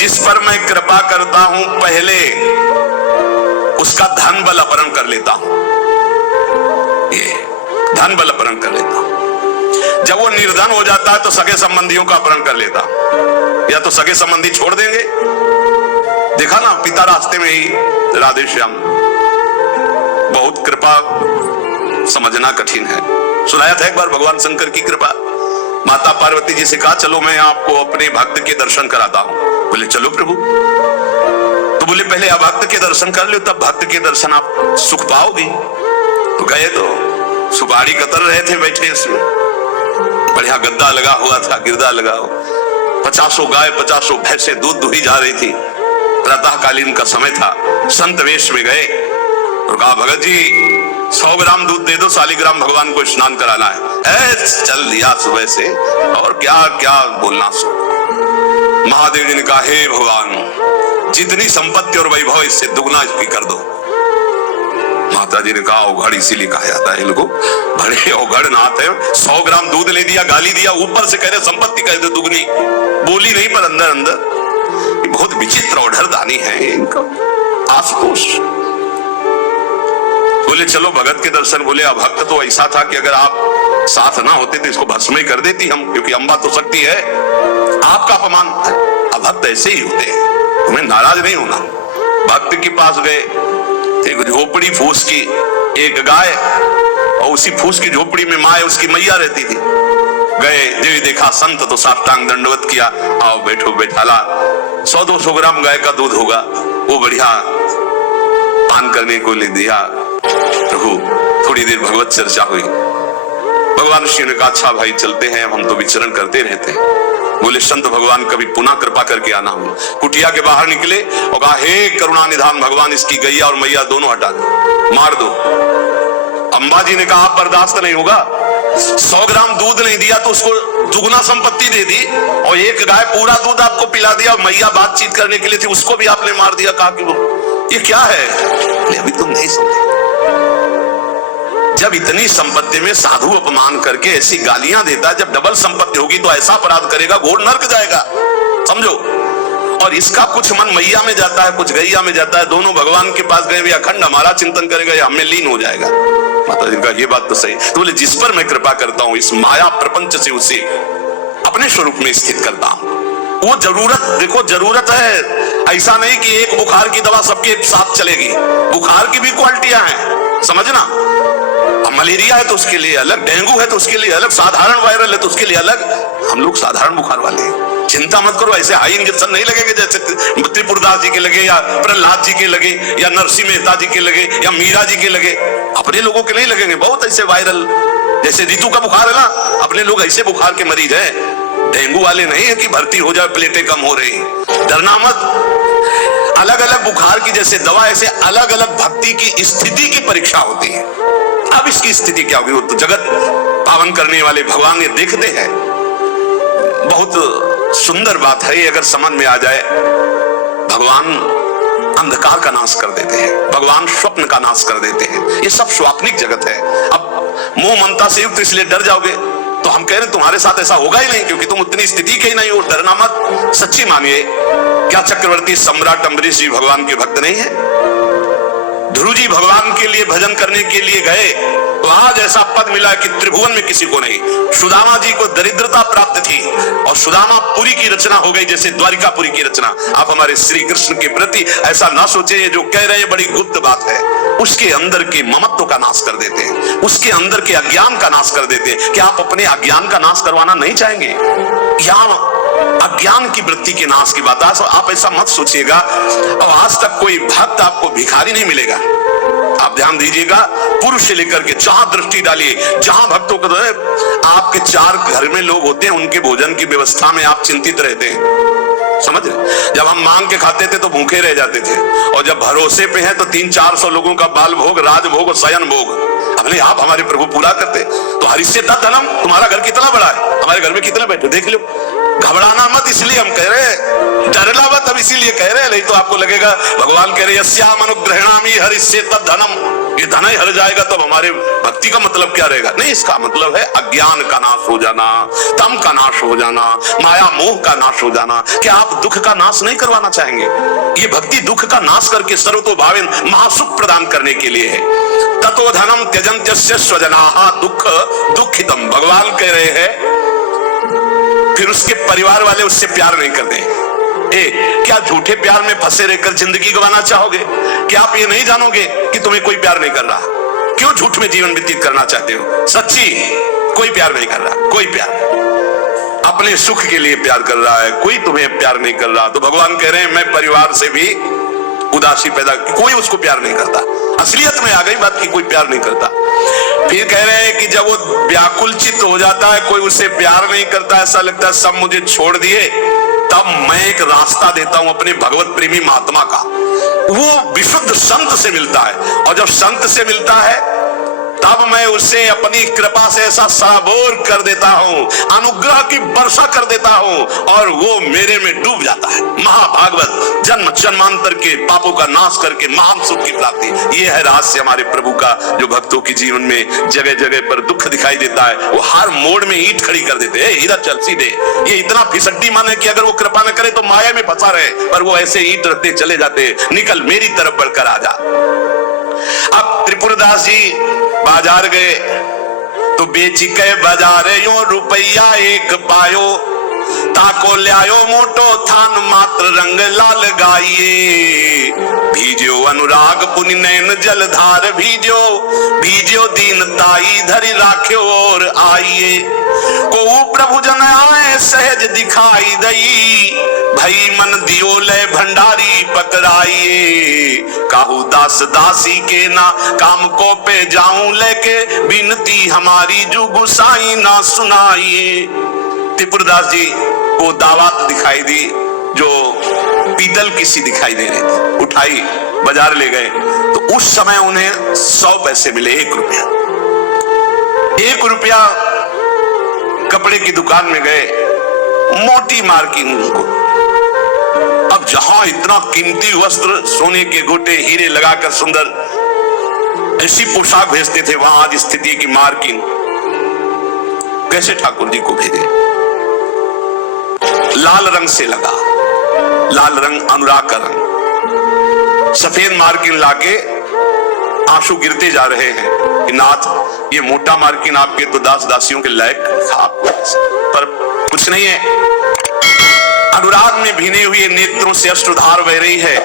जिस पर मैं कृपा करता हूं पहले उसका धन बल अपहरण कर लेता हूं। ये धन बल अपहरण कर लेता हूं। जब वो निर्धन हो जाता है तो सगे संबंधियों का अपहरण कर लेता हूं। या तो सगे संबंधी छोड़ देंगे, देखा ना पिता रास्ते में ही राधे श्याम। बहुत कृपा समझना कठिन है। सुनाया था एक बार भगवान शंकर की कृपा। माता पार्वती जी से कहा चलो मैं आपको अपने भक्त के दर्शन कराता हूं। बोले चलो प्रभु। तो बोले पहले आप भक्त के दर्शन कर लो, तब भक्त के दर्शन आप सुख पाओगे। तो गए तो सुपारी कतर रहे थे बैठे, उसमें बढ़िया गद्दा लगा हुआ था, गिरदा लगा हुआ। 50 गाय 50 भैंसे दूध दुही जा रही थी। प्रातःकालीन का समय था। संत वेश में गए और कहा भगत जी 100 ग्राम दूध दे दो, शालिग्राम भगवान को स्नान कराना है। चल दिया सुबह से, और क्या क्या बोलना सो। महादेव जी ने कहा हे भगवान जितनी संपत्ति और वैभव इससे दुगना इसकी कर दो। माता जी ने कहा औघड़ इसीलिए कहा जाता है इनको, बड़े औघड़ नाथ है। 100 ग्राम दूध ले दिया, गाली दिया, ऊपर से कह रहे संपत्ति कह दे दुगनी। बोली नहीं पर अंदर अंदर बहुत विचित्र औढ़र दानी है इनका। आशुतोष बोले चलो भगत के दर्शन। बोले अभक्त तो ऐसा था कि अगर आप साथ ना होते तो इसको भस्म ही कर देती हम, क्योंकि अम्बा तो शक्ति है। आपका अपमान, अभक्त ऐसे ही होते हैं, तुम्हें नाराज नहीं होना। भक्त के पास गए, एक झोपड़ी फूस की, एक गाय, और उसी फूस की झोपड़ी में माँ उसकी मैया रहती थी। गए देवी देखा संत तो साष्टांग दंडवत किया, आओ बैठो बैठाला। 100-200 ग्राम गाय का दूध होगा, वो बढ़िया पान करने को ले दिया। प्रभु थोड़ी देर भगवत चर्चा हुई। भगवान श्री ने कहा अच्छा भाई चलते हैं, हम तो विचरण करते रहते हैं। बोले संत भगवान कभी पुनः कृपा करके आना हो। कुटिया के बाहर निकले और कहा हे करुणा निधान भगवान इसकी गैया और मैया दोनों हटा दो, मार दो। अम्बा जी ने कहा आप बर्दाश्त नहीं होगा। 100 ग्राम दूध नहीं दिया तो उसको दुगना संपत्ति दे दी, और एक गाय पूरा दूध आपको पिला दिया, और मैया बातचीत करने के लिए थी उसको भी आपने मार दिया। कहा कि वो ये क्या है? अभी तुम नहीं समझे। जब इतनी संपत्ति में साधु अपमान करके ऐसी गालियां देता, जब डबल संपत्ति होगी तो ऐसा अपराध करेगा घोर नर्क जाएगा, समझो। और इसका कुछ मन मैया में जाता है, कुछ गैया में जाता है। दोनों भगवान के पास गए, वे अखंड हमारा चिंतन करेगा या हमें लीन हो जाएगा। माता जी का ये बात तो सही। तो बोले जिस पर मैं कृपा करता हूं इस माया प्रपंच से उसे अपने स्वरूप में स्थित करता हूं। वो जरूरत देखो, जरूरत है। ऐसा नहीं कि एक बुखार की दवा सबके साथ चलेगी। बुखार की भी क्वालिटियां हैं, समझना। मलेरिया है तो उसके लिए अलग, डेंगू है तो उसके लिए अलग, साधारण वायरल है तो उसके लिए अलग। हम लोग साधारण बुखार वाले हैं, चिंता मत करो। ऐसे हाई इंजेक्शन नहीं लगेंगे जैसे त्रिपुरदास जी के लगे, या प्रहलाद जी के लगे, या नरसिंह मेहता जी के लगे, या मीरा जी के लगे। अपने लोगों के नहीं लगेंगे। बहुत ऐसे वायरल, जैसे ऋतु का बुखार है ना, अपने लोग ऐसे बुखार के मरीज हैं। डेंगू वाले नहीं है कि भर्ती हो जाए, प्लेटें कम हो रही, डरना मत। अलग अलग बुखार की जैसे दवा, ऐसे अलग अलग भक्ति की स्थिति की परीक्षा होती है। अब इसकी स्थिति क्या होगी, वो तो जगत पावन करने वाले भगवान ये देखते हैं। बहुत सुंदर बात है ये, अगर समझ में आ जाए। भगवान अंधकार का नाश कर देते हैं, भगवान स्वप्न का नाश कर देते हैं। ये सब स्वाप्निक जगत है। अब मोह ममता से युक्त इसलिए डर जाओगे तो हम कह रहे हैं तुम्हारे साथ ऐसा होगा ही नहीं, क्योंकि तुम उतनी स्थिति के ही नहीं हो। डरना मत, सच्ची मानिए। क्या चक्रवर्ती सम्राट अम्बरीश जी भगवान के भक्त नहीं है? ध्रुव जी भगवान के लिए भजन करने के लिए गए तो आज ऐसा पद मिला कि त्रिभुवन में किसी को नहीं। सुदामा जी को दरिद्रता प्राप्त थी और सुदामापुरी की रचना हो गई जैसे द्वारिकापुरी की रचना। आप हमारे श्री कृष्ण के प्रति ऐसा ना सोचे, ये जो कह रहे हैं बड़ी गुप्त बात है। उसके अंदर के ममत्व का नाश कर देते हैं, उसके अंदर के अज्ञान का नाश कर देते हैं। क्या आप अपने अज्ञान का नाश करवाना नहीं चाहेंगे? यहाँ अज्ञान की वृत्ति के नाश की बात है। आप ऐसा मत सोचिएगा। और आज तक कोई भक्त आपको भिखारी नहीं मिलेगा। आप ध्यान दीजिएगा, पुरुष से लेकर के जहां दृष्टि डालिए, जहां भक्तों को आपके 4 घर में लोग होते हैं, उनके भोजन की व्यवस्था में आप चिंतित रहते हैं, समझ रहे? जब हम मांग के खाते थे तो भूखे रह जाते थे, और जब भरोसे पे हैं तो 300-400 लोगों का बाल भोग, राज भोग और शयन भोग अपने आप हमारे प्रभु पूरा करते। तो हरिश्चेता धनम, तुम्हारा घर कितना बड़ा है, हमारे घर में कितने बैठे देख लो। घबराना मत, इसलिए हम कह रहे हैं डरना मत। अब इसीलिए कह रहे हैं, नहीं तो आपको लगेगा भगवान कह रहे यस्याम अनुग्रहणामि हरिष्ये तद्धनम, ये धन ही हर जाएगा तो हमारे भक्ति का मतलब क्या रहेगा? नहीं, इसका मतलब है अज्ञान का नाश हो जाना, तम का नाश हो जाना, माया मोह का नाश हो जाना। क्या आप दुख का नाश नहीं करवाना चाहेंगे? ये भक्ति दुख का नाश करके सर्वतोभावेन महासुख प्रदान करने के लिए है। ततो धनम त्यजन्त्यस्य स्वजनाः दुख दुखितम, भगवान कह रहे हैं फिर उसके परिवार वाले उससे प्यार नहीं करते। क्या झूठे प्यार में फंसे रहकर जिंदगी गंवाना चाहोगे? क्या आप ये नहीं जानोगे कि तुम्हें कोई प्यार नहीं कर रहा? क्यों झूठ में जीवन व्यतीत करना चाहते हो? सच्ची कोई प्यार नहीं कर रहा, कोई प्यार, अपने सुख के लिए प्यार कर रहा है, कोई तुम्हें प्यार नहीं कर रहा। तो भगवान कह रहे हैं मैं परिवार से भी उदासी पैदा, कोई उसको प्यार नहीं करता। असलियत में आ गई बात की कोई प्यार नहीं करता। फिर कह रहे हैं कि जब वो व्याकुल चित्त हो जाता है, कोई उसे प्यार नहीं करता, ऐसा लगता है सब मुझे छोड़ दिए, तब मैं एक रास्ता देता हूं अपने भगवत प्रेमी महात्मा का। वो विशुद्ध संत से मिलता है, और जब संत से मिलता है तब मैं उसे अपनी कृपा से ऐसा सराबोर कर देता हूं, अनुग्रह की वर्षा कर देता हूं, और वो मेरे में डूब जाता है। महाभागवत जन्म जन्मांतर के पापों का नाश करके महान सुख की प्राप्ति। ये है रहस्य हमारे प्रभु का, जो भक्तों के जीवन में जगह जगह पर दुख दिखाई देता है, वो हर मोड़ में ईंट खड़ी कर देते हैं। इधर चल सीधे, ये इतना फिसड्डी माने कि अगर वो कृपा न करे तो माया में फंसा रहे, पर वो ऐसे ईंट रखते चले जाते, निकल मेरी तरफ बढ़कर आ जा। अब त्रिपुरदास जी बाजार गए तो बेची के बाजार यो रुपया एक पायो, ताको ल्यायो मोटो थान मात्र रंग लाल गाइए, भीजो अनुराग पुनि नैन जलधार भीजो, भीजो दीनताई धरि राख्यो और आइए, को प्रभु जन आए सहज दिखाई दई, भई मन दियो ले भंडारी पकड़ाइए, काहू दास दासी के ना काम को पे जाऊं लेके, बिनती हमारी जो गुसाई ना सुनाइए। त्रिपुरदास जी को दावत दिखाई दी जो पीतल की सी दिखाई दे रही थी, उठाई बाजार ले गए तो उस समय उन्हें 100 पैसे मिले, 1 रुपया। 1 रुपया कपड़े की दुकान में गए, मोटी मार्किंग उनको। अब जहां इतना कीमती वस्त्र, सोने के गोटे, हीरे लगाकर सुंदर ऐसी पोशाक भेजते थे, वहां आज स्थिति की मार्किंग। कैसे ठाकुर जी को भेजे? लाल रंग से लगा, लाल रंग अनुराग का रंग, सफेद मार्किन लाके आंसू गिरते जा रहे हैं कि नाथ ये मोटा मार्किन आपके तो दास दासियों के लायक था, पर कुछ नहीं है। अनुराग में भीने हुए नेत्रों से अश्रुधार बह रही है।